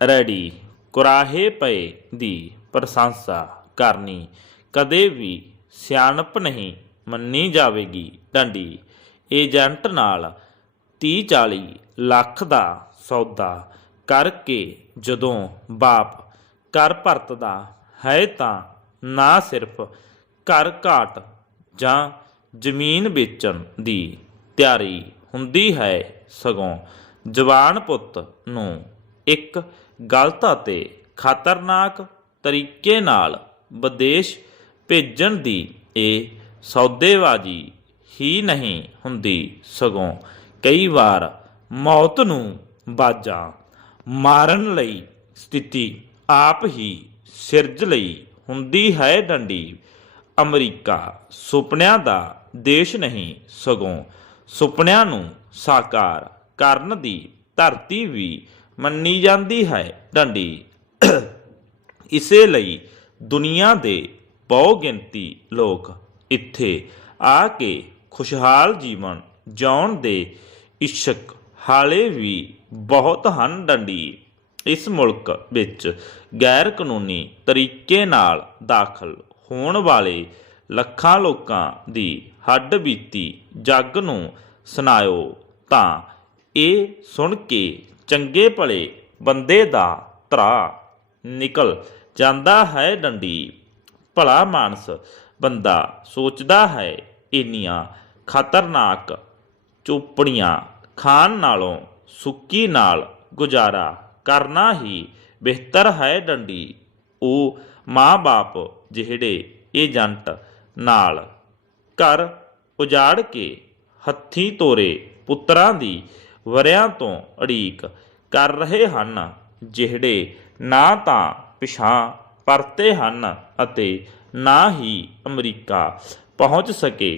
Ready. ਕੁਰਾਹੇ ਪਏ ਦੀ ਪ੍ਰਸ਼ੰਸਾ ਕਰਨੀ। ਕਦੇ ਵੀ ਸਿਆਣਪ ਨਹੀਂ ਮੰਨੀ ਜਾਵੇਗੀ ਡੰਡੀ। ਏਜੰਟ ਨਾਲ 30 40 ਲੱਖ ਦਾ ਸੌਦਾ ਕਰਕੇ ਜਦੋਂ ਬਾਪ ਕਰ ਭਰਤਦਾ ਹੈ ਤਾਂ ਨਾ ਸਿਰਫ ਘਰ ਘਾਟ ਜਾਂ ਜ਼ਮੀਨ ਵੇਚਣ ਦੀ ਤਿਆਰੀ ਹੁੰਦੀ ਹੈ, ਸਗੋਂ ਜਵਾਨ ਪੁੱਤ ਨੂੰ ਇੱਕ ਗਲਤ ਅਤੇ ਖਤਰਨਾਕ ਤਰੀਕੇ ਨਾਲ ਵਿਦੇਸ਼ ਭੇਜਣ ਦੀ ਇਹ ਸੌਦੇਬਾਜ਼ੀ ਹੀ ਨਹੀਂ ਹੁੰਦੀ। ਸਗੋਂ ਕਈ ਵਾਰ ਮੌਤ ਨੂੰ ਬਾਜਾਂ ਮਾਰਨ ਲਈ ਸਥਿਤੀ ਆਪ ਹੀ ਸਿਰਜ ਲਈ ਹੁੰਦੀ ਹੈ ਡੰਡੀ। ਅਮਰੀਕਾ ਸੁਪਨਿਆਂ ਦਾ ਦੇਸ਼ ਨਹੀਂ, ਸਗੋਂ ਸੁਪਨਿਆਂ ਨੂੰ ਸਾਕਾਰ ਕਰਨ ਦੀ ਧਰਤੀ ਵੀ ਮੰਨੀ ਜਾਂਦੀ ਹੈ ਡੰਡੀ। ਇਸੇ ਲਈ ਦੁਨੀਆ ਦੇ ਬਹੁ ਗਿਣਤੀ ਲੋਕ ਇੱਥੇ ਆ ਕੇ ਖੁਸ਼ਹਾਲ ਜੀਵਨ ਜਿਉਣ ਦੇ ਇਸ਼ਕ ਹਾਲੇ ਵੀ ਬਹੁਤ ਹਨ ਡੰਡੀ। ਇਸ ਮੁਲਕ ਵਿੱਚ ਗੈਰ ਕਾਨੂੰਨੀ ਤਰੀਕੇ ਨਾਲ ਦਾਖਲ ਹੋਣ ਵਾਲੇ ਲੱਖਾਂ ਲੋਕਾਂ ਦੀ ਹੱਡ ਬੀਤੀ ਜੱਗ ਨੂੰ ਸੁਣਾਇਓ ਤਾਂ ਇਹ ਸੁਣ ਕੇ ਚੰਗੇ ਭਲੇ ਬੰਦੇ ਦਾ ਧਰਾ ਨਿਕਲ ਜਾਂਦਾ ਹੈ ਡੰਡੀ। ਭਲਾ ਮਾਨਸ ਬੰਦਾ ਸੋਚਦਾ ਹੈ ਇੰਨੀਆਂ ਖਤਰਨਾਕ ਚੋਪੜੀਆਂ ਖਾਣ ਨਾਲੋਂ ਸੁੱਕੀ ਨਾਲ ਗੁਜ਼ਾਰਾ ਕਰਨਾ ਹੀ ਬਿਹਤਰ ਹੈ ਡੰਡੀ। ਉਹ ਮਾਂ-ਬਾਪ ਜਿਹੜੇ ਏਜੰਟ ਨਾਲ ਘਰ ਉਜਾੜ ਕੇ ਹੱਥੀਂ ਤੋਰੇ ਪੁੱਤਰਾਂ ਦੀ ਵਰਿਆਂ ਤੋਂ ਅੜੀਕ ਕਰ ਰਹੇ ਹਨ, ਜਿਹੜੇ ਨਾ ਤਾਂ ਪਿਛਾਂ ਪਰਤੇ ਹਨ ਅਤੇ ਨਾ ਹੀ ਅਮਰੀਕਾ ਪਹੁੰਚ ਸਕੇ।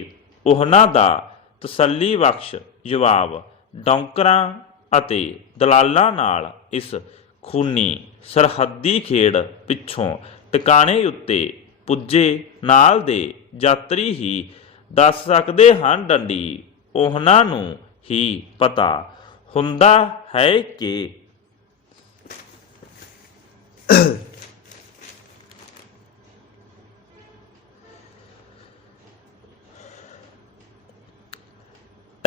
ਉਹਨਾਂ ਦਾ ਤਸੱਲੀ ਬਖਸ਼ ਜਵਾਬ ਡੌਂਕਰਾਂ ਅਤੇ ਦਲਾਲਾਂ ਨਾਲ ਇਸ ਖੂਨੀ ਸਰਹੱਦੀ ਖੇਡ ਪਿੱਛੋਂ ਟਿਕਾਣੇ ਉੱਤੇ ਪੁੱਜੇ। ਨਾਲ ਦੇ ਯਾਤਰੀ ਹੀ ਦੱਸ ਸਕਦੇ ਹਨ ਡੰਡੀ, ਉਹਨਾਂ ਨੂੰ ਹੀ ਪਤਾ ਹੁੰਦਾ ਹੈ ਕਿ?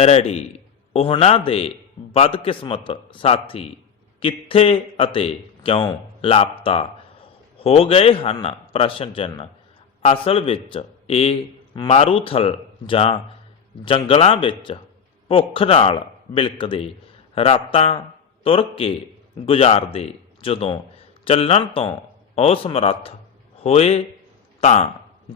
ਰੈਡੀ। ਉਹਨਾਂ ਦੇ ਬਦਕਿਸਮਤ ਸਾਥੀ ਕਿੱਥੇ ਅਤੇ ਕਿਉਂ ਲਾਪਤਾ ਹੋ ਗਏ ਹਨ? ਪ੍ਰਸ਼ਨ ਚਿੰਨ੍ਹ। ਅਸਲ ਵਿੱਚ ਇਹ ਮਾਰੂਥਲ ਜਾਂ ਜੰਗਲਾਂ ਵਿੱਚ ਭੁੱਖ ਨਾਲ ਬਿਲਕਦੇ ਰਾਤਾਂ ਤੁਰ ਕੇ ਗੁਜ਼ਾਰਦੇ। ਜਦੋਂ ਚੱਲਣ ਤੋਂ ਅਸਮਰੱਥ ਹੋਏ ਤਾਂ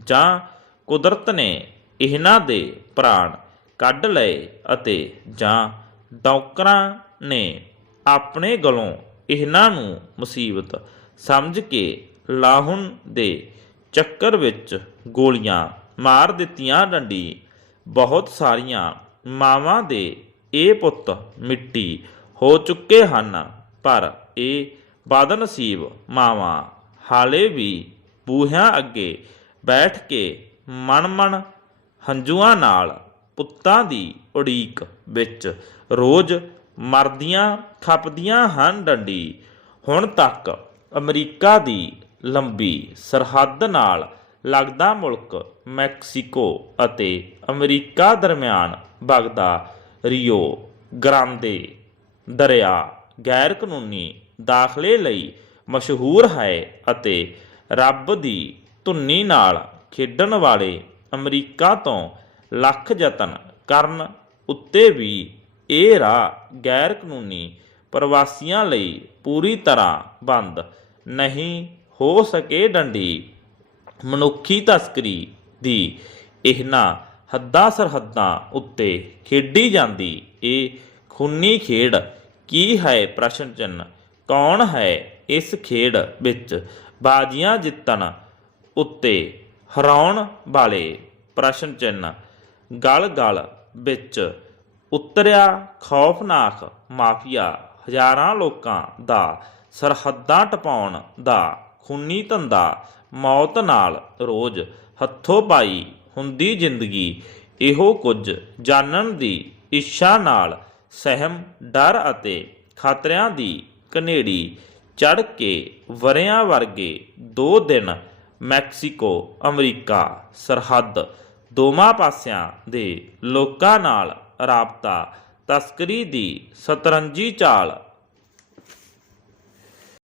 ਜਾਂ ਕੁਦਰਤ ਨੇ ਇਹਨਾਂ ਦੇ ਪ੍ਰਾਣ ਕੱਢ ਲਏ ਅਤੇ ਜਾਂ ਡੌਕਰਾਂ ਨੇ ਆਪਣੇ ਗਲੋਂ ਇਹਨਾਂ ਨੂੰ ਮੁਸੀਬਤ ਸਮਝ ਕੇ ਲਾਹੁਣ ਦੇ ਚੱਕਰ ਵਿੱਚ ਗੋਲੀਆਂ ਮਾਰ ਦਿੱਤੀਆਂ ਡੰਡੀ। ਬਹੁਤ ਸਾਰੀਆਂ ਮਾਵਾਂ ਦੇ ਇਹ ਪੁੱਤ ਮਿੱਟੀ ਹੋ ਚੁੱਕੇ ਹਨ, ਪਰ ਇਹ ਬਦਨਸੀਬ ਮਾਵਾਂ। ਹਾਲੇ ਵੀ ਬੂਹਿਆਂ ਅੱਗੇ ਬੈਠ ਕੇ ਮਨ-ਮਨ ਹੰਝੂਆਂ ਨਾਲ ਪੁੱਤਾਂ ਦੀ ਉਡੀਕ ਵਿੱਚ ਰੋਜ਼ ਮਰਦੀਆਂ ਖਪਦੀਆਂ ਹਨ ਡੰਡੀ। ਹੁਣ ਤੱਕ ਅਮਰੀਕਾ ਦੀ ਲੰਬੀ ਸਰਹੱਦ ਨਾਲ ਲੱਗਦਾ ਮੁਲਕ ਮੈਕਸੀਕੋ ਅਤੇ ਅਮਰੀਕਾ ਦਰਮਿਆਨ ਵਗਦਾ ਰੀਓ, ਗ੍ਰਾਂਦੇ, ਦਰਿਆ, ਗੈਰ ਕਾਨੂੰਨੀ ਦਾਖਲੇ ਲਈ ਮਸ਼ਹੂਰ ਹੈ ਅਤੇ ਰੱਬ ਦੀ ਧੁੰਨੀ ਨਾਲ ਖੇਡਣ ਵਾਲੇ ਅਮਰੀਕਾ ਤੋਂ ਲੱਖ ਯਤਨ ਕਰਨ ਉੱਤੇ ਵੀ ਇਹ ਰਾਹ ਗੈਰ ਕਾਨੂੰਨੀ ਪ੍ਰਵਾਸੀਆਂ ਲਈ ਪੂਰੀ ਤਰ੍ਹਾਂ ਬੰਦ ਨਹੀਂ ਹੋ ਸਕੇ ਡੰਡੀ। ਮਨੁੱਖੀ ਤਸਕਰੀ ਦੀ ਇਹਨਾਂ ਹੱਦਾਂ ਸਰਹੱਦਾਂ ਉੱਤੇ ਖੇਡੀ ਜਾਂਦੀ। ਇਹ ਖੂਨੀ ਖੇਡ ਕੀ ਹੈ ਪ੍ਰਸ਼ਨ ਚਿੰਨ੍ਹ? ਕੌਣ ਹੈ ਇਸ ਖੇਡ ਵਿੱਚ ਬਾਜ਼ੀਆਂ ਜਿੱਤਣ ਉੱਤੇ ਹਰਾਉਣ ਵਾਲੇ? ਪ੍ਰਸ਼ਨ ਚਿੰਨ੍ਹ। ਗਲ ਗਲ ਵਿੱਚ ਉਤਰਿਆ ਖੌਫਨਾਕ ਮਾਫੀਆ ਹਜ਼ਾਰਾਂ ਲੋਕਾਂ ਦਾ ਸਰਹੱਦਾਂ ਟਪਾਉਣ ਦਾ ਖੂਨੀ ਧੰਦਾ ਮੌਤ ਨਾਲ ਰੋਜ਼ ਹੱਥੋਂ ਪਾਈ ਹੁੰਦੀ ਜ਼ਿੰਦਗੀ। ਇਹੋ ਕੁਝ ਜਾਣਨ ਦੀ ਇੱਛਾ ਨਾਲ ਸਹਿਮ, ਡਰ ਅਤੇ ਖਤਰਿਆਂ ਦੀ ਕਨੇੜੀ ਚੜ ਕੇ ਵਰਿਆਂ ਵਰਗੇ ਦੋ ਦਿਨ ਮੈਕਸੀਕੋ, ਅਮਰੀਕਾ, ਸਰਹੱਦ ਦੋਵਾਂ ਪਾਸਿਆਂ ਦੇ ਲੋਕਾਂ ਨਾਲ ਰਾਬਤਾ ਤਸਕਰੀ ਦੀ ਸਤਰੰਜੀ ਚਾਲ